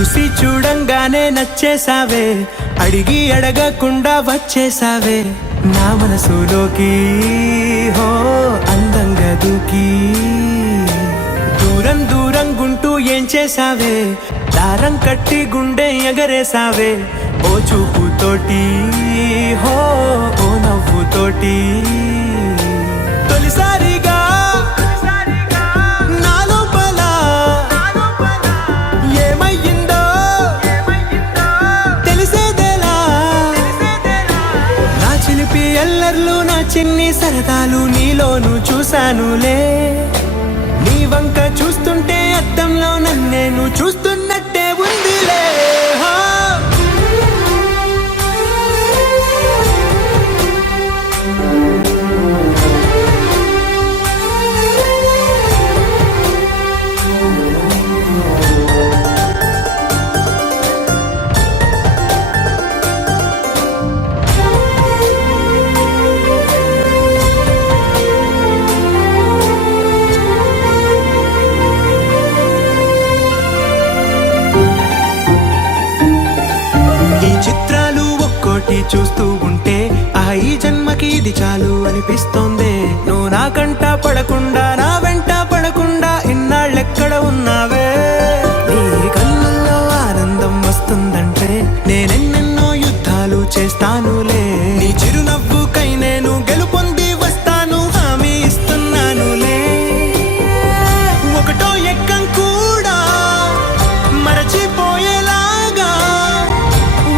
చూసి చూడంగానే నచ్చేసావే, అడిగి అడగకుండా వచ్చేసావే నా మనసులోకి. హో అందంగా దూకి దూరం దూరం గుంటూ ఏం చేసావే, దారం కట్టి గుండె ఎగరేసావే ఓ చూపుతోటి. హో ఓ నవ్వుతోటి తొలిసారిగా నా లోపల ఏమయ్యిందో తెలిసేదేలా. నా చిలిపి ఎల్లర్లు నా చిన్ని సరదాలు నీలోను చూశానులే. నీ వంక చూస్తుంటే అద్దంలో నన్నేను చూస్తున్నట్టే ఉందిలే. చిత్రాలు ఒక్కోటి చూస్తూ ఉంటే ఈ జన్మకి ఇది చాలు అనిపిస్తోంది. నువ్వు నా కంట పడకుండా నా వెంట పడకుండా ఇన్నాళ్ళెక్కడ ఉన్నావే. నీ కళ్ళల్లో ఆనందం వస్తుందంటే నేనెన్నెన్నో యుద్ధాలు చేస్తానులే. నీ చిరునవ్వుకై నేను గెలుపొంది వస్తాను హామీ ఇస్తున్నానులే. ఒకటో ఎక్కం కూడా మరచిపోయేలాగా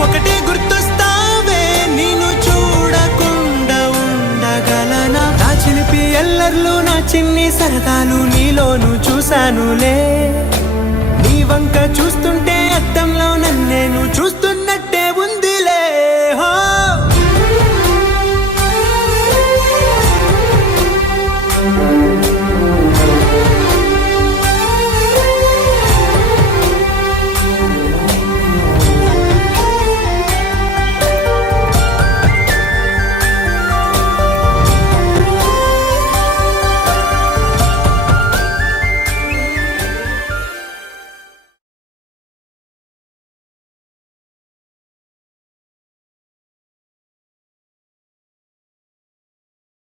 ఒకటే గుర్తొస్తావే, నేను చూడకుండా ఉండగలనా. నా చిలిపి ఎల్లర్లు నా చిన్ని సరదాలు నీలోను చూశానులే. నీ వంక చూస్తుంటే అద్దంలో నన్నేను చూస్తూ